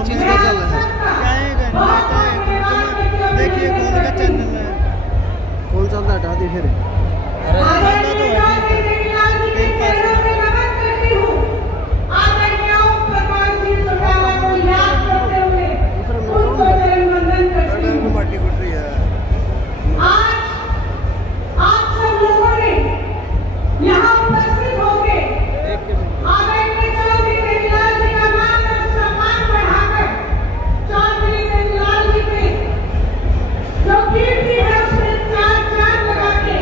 किस चीज़ का चल रहा है? देखिए कौन का चैनल है, कौन सा था हटा दी फिर? अरे चलना तो है ठीक है, पार्टी गुट रही है। आप सब लोगों ने यहाँ उपस्थित होके आदरणीय चौधरी नंदलाल जी का मान और सम्मान बढ़ाकर चौधरी नंदलाल जी पे जो कीर्ति है उसमें चार चांद लगा के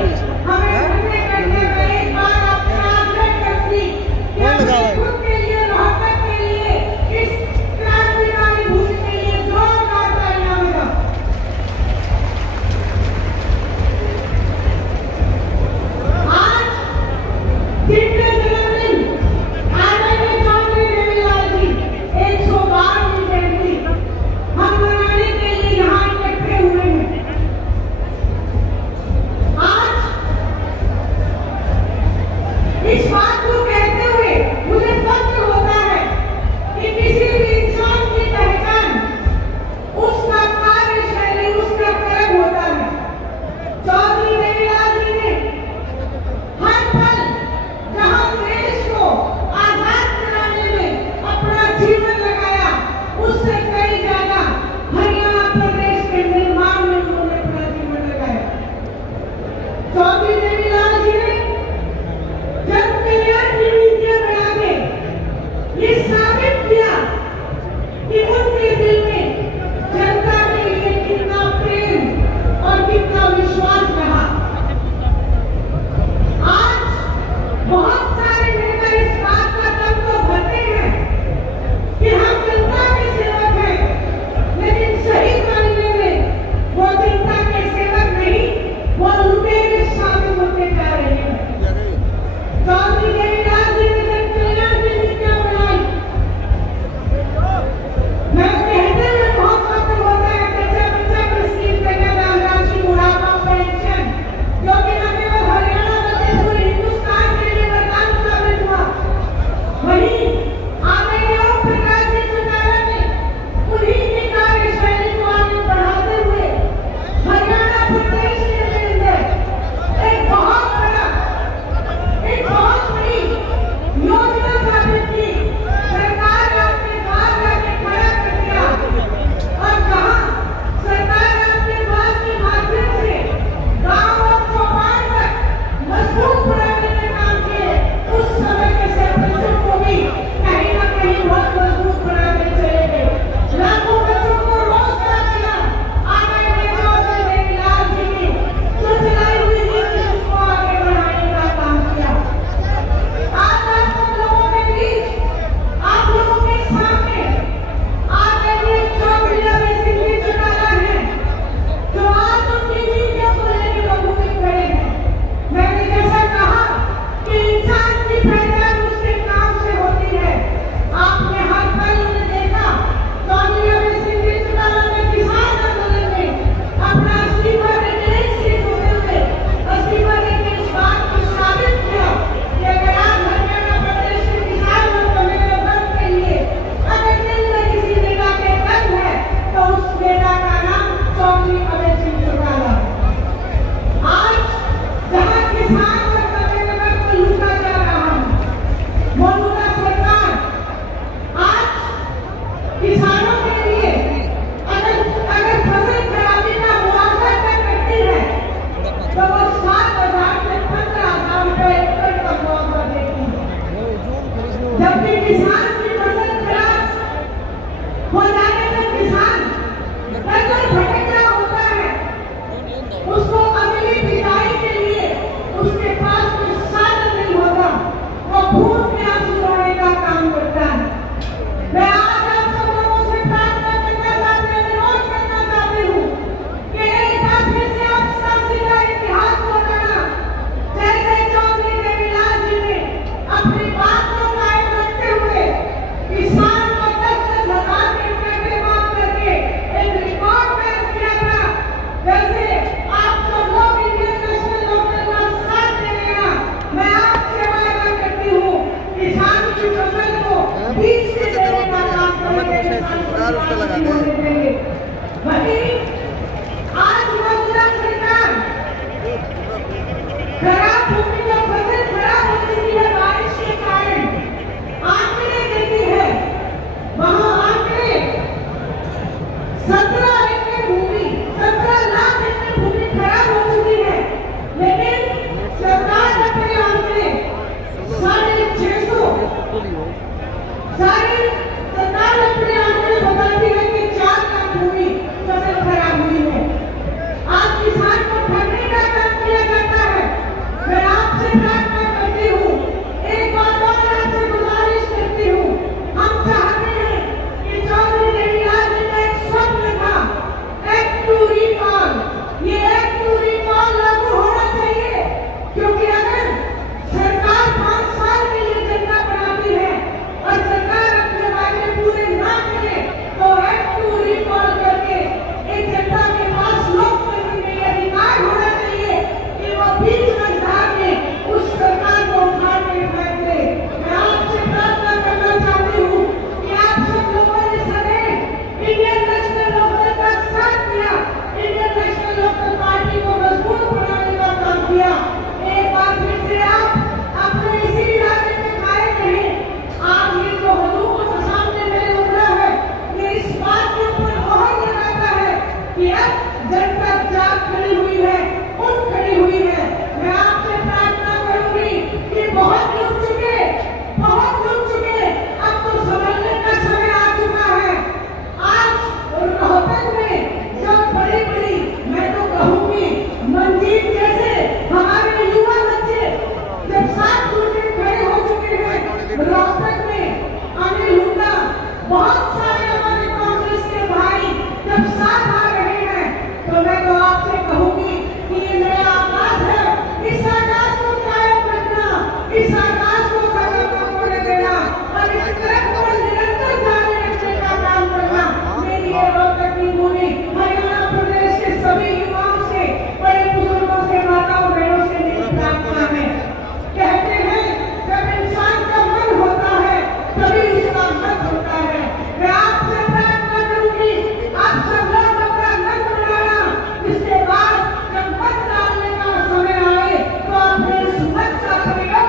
सरकार उसका लगा दे। वही आज मौजूदा सरकार खराब भूमि में फसल खराब हो चुकी है बारिश के कारण आंकड़े देती है, वहाँ आंकड़े 17 एकड़ भूमि 17 लाख एकड़ भूमि खराब हो चुकी है, लेकिन सरकार अपने आंकड़े 650 सारे सरकार अपने आंकड़े बताती है कि 4 लाख भूमि फसल खराब हुई है। आज किसान को ठगने का काम किया जाता है। मैं आपसे प्रार्थना करती हूँ, एक बार और आपसे गुजारिश करती हूँ, हम चाहते हैं कि चौधरी देवीलाल जी का एक स्वप्न था, एक्ट टू रिकॉल, ये एक्ट टू रिकॉल लागू होना चाहिए, क्योंकि अगर सरकार 5 साल के लिए जनता बनाती है और सरकार अपने वायदे पूरे ना करे तो एक्ट टू रिकॉल करके एक जनता के पास लोकतंत्र में ये अधिकार होना चाहिए कि वो बीच मझधार में उस सरकार को उखाड़ के फेंक दे। मैं आपसे प्रार्थना करना चाहती हूँ कि आप सब लोगों ने सदैव इंडियन नेशनल लोकदल का साथ दिया, इंडियन नेशनल लोकदल पार्टी को मजबूत बनाने का काम किया। एक बार फिर से आप अपने इसी इरादे में कायम रहें। आज ये जो हुकूमत सामने मेरे उभरा है, ये इस बात के ऊपर मोहर लगाता है कि अब जनता जाग खड़ी हुई है, उठ खड़ी हुई है। मैं आपसे प्रार्थना करूंगी कि बहुत लुट चुके, अब तो संभलने का समय आ चुका है। आज रोहतक में जो बड़ी मैं तो कहूंगी मंजीत जैसे हमारे युवा बच्चे जब साथ जुड़कर खड़े हो चुके हैं रोहतक में, अनिल हुड्डा, बहुत सारे हमारे कांग्रेस के भाई जब साथ आ रहे हैं, तो मैं तो आपसे कहूंगी कि ये नया आकाश है, इस आकाश को कायम रखना, इस आकाश को खत्म न होने देना और इस ट्रैक को निरंतर जारी रखने का काम करना। मेरी ये रोहतक की भूमि हरियाणा प्रदेश के सभी युवाओं से, बड़े बुजुर्गों से, माताओं बहनों से मेरी प्रार्थना है। कहते हैं जब इंसान का मन होता है तभी उसका मन होता है। मैं आपसे प्रार्थना करूंगी, आप सब लोग अपना मन बनाना, इसके बाद जब मत डालने का समय आए तो अपने इस मत का प्रयोग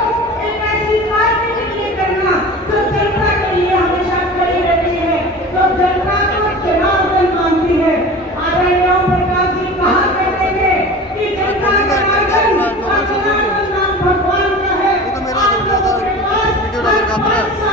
एक ऐसी पार्टी के लिए करना जो जनता के लिए हमेशा खड़ी रहती है, जो जनता को जनार्दन मानती है। आदरणीय ओम प्रकाश जी कहा करते थे कि जनता जनार्दन और जनार्दन नाम भगवान का है। ये तो मेरा जो था, वीडियो डाल रखा था।